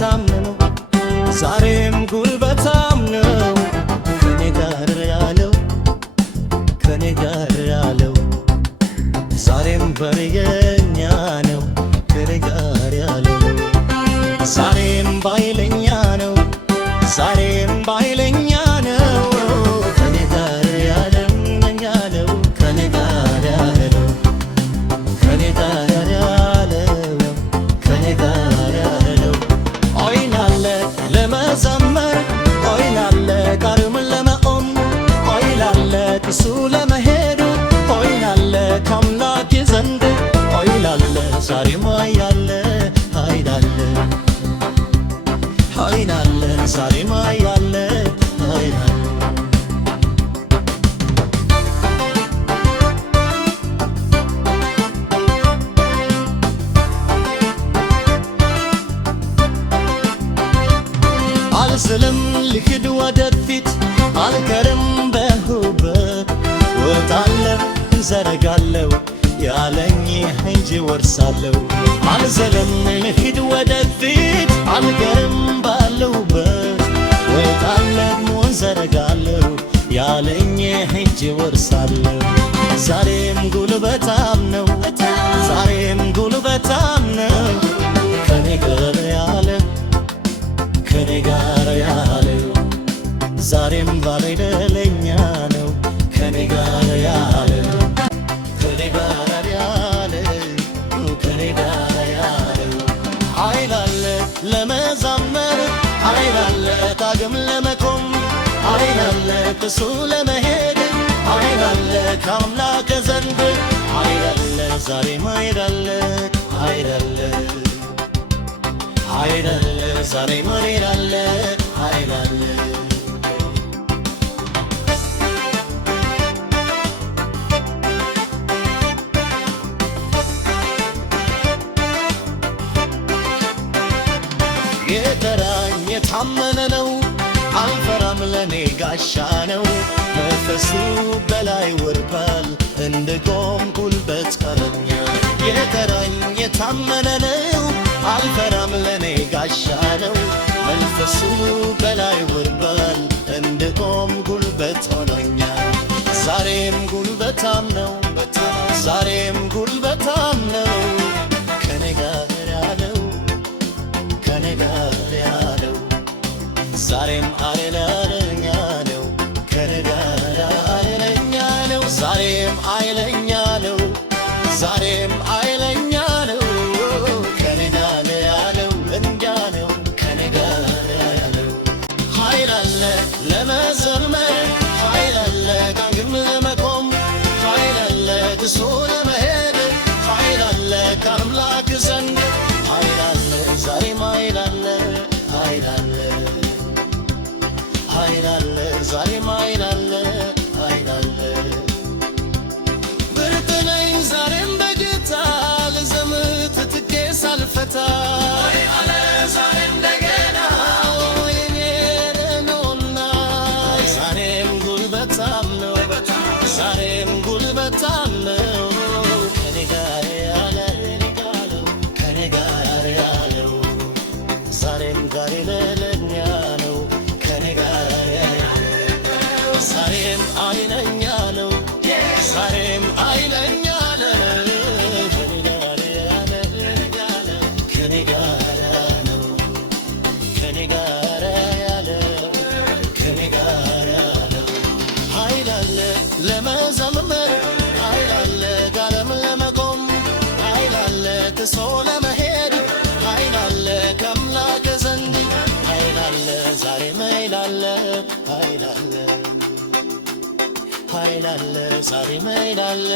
ጉልበታም ነው ዛሬም ጉልበታም ነው ከኔ ጋር ያለው ከኔ ጋር ያለው ዛሬም በረኛ ነው ከኔ ጋር ያለው ዛሬም ባይለኛ ነው ዛሬም ባይለኛ ነው ከኔ ጋር ያለው ከኔ ጋር ያለው ከኔ ጋር ያለው ከኔ ጋር ያለው አይናለ ለመዘመር አይናለ ጋርም ለመቆም አይናለ እሱ ለመሄዱ አይናለ ከአምላክ ዘንድ አይናለ ዛሬም ያለ አይናለ አይናለ ዛሬም ያለ አይናለ አልስልም ልሂድ ወደፊት አልቀርም በሁበት ወጣለሁ እንዘረጋለሁ ያለኝ እንጂ ወርሳለሁ አልዘለም ልሂድ ወደፊት አልቀርም ባለሁበት ወጣለሁ እንዘረጋለሁ ያለኝ እንጂ ወርሳለሁ ዛሬም ጉልበታም ነው ዛሬም ጉልበታም ነው ከኔ ጋር ያለው ከኔ ጋር ያለው ዛሬም ባይለኛ ነው ከኔ ጋር ያለው ከኔ ጋር ያለው ከኔ ጋር ያለው አይላለ ለመዘመር አይላለ ዳግም ለመቆም አይላለ እሱ ለመሄድ አይላለ ከአምላክ ዘንድ አይላለ ዛሬም አይላለ አይላለ አይላለ ዛሬም አይላለ አይላለ የተራኝ የታመነ ነው አልፈራም ለኔ ጋሻ ነው መንፈሱ በላይ ወርዷል እንድቆም ጉልበት ቀረኛል የተራኝ የታመነ ነው አልፈራም ለኔ ጋሻ ነው መንፈሱ በላይ ወርዷል እንድቆም ጉልበት ሆኖኛል ዛሬም ጉልበታም ነው ዛሬም ጉልበታም ነው ከኔ ጋር ያለው ከኔ ጋር ያለው ዛሬም አይለኛ ነው ከኔ ጋር አይለኛ ነው ዛሬም አይለኛ ነው ዛሬም አይለኛ ነው ከኔ ጋር ያለው እንጃ ነው ከኔ ጋር ያለው ኃይል አለ ለመዘመር ኃይል አለ ዳግም ለመቆም ኃይል አለ እሱ ለመሄድ ኃይል አለ ከአምላክ ዘንድ ኃይል አለ ዛሬም ኃይል አለ ኃይል አለ ኃይል አለ ዛሬም ኃይል አለ ኃይል አለ ብርቱ ነኝ ዛሬም በጌታ ልዘምት ትኬ ሳልፈታ አለ ዛሬም እንደገና የኔ ነውና ዛሬም ጉልበታም ነው ዛሬም ጉልበታም ነው ከኔ ጋር ያለው ከኔ ጋር ያለው ዛሬም ጋር ለለኛ ነው ከኔ ጋር ያለው ዛሬም አይለኛ ነው ዛሬም አይለኛ ነው ከኔ ጋር ያለው ከኔ ጋር ያለው ከኔ ጋር ያለው ከኔ ጋር ያለው ኃይል አለ ለመዘመር ኃይል አለ ጋርም ለመቆም ኃይል አለ ጥሶ ለመሄድ ኃይል አለ ከአምላክ ዘንድ ኃይል አለ ዛሬም ኃይል አለ ኃይል አለ ኃይል አለ ዛሬም ኃይል አለ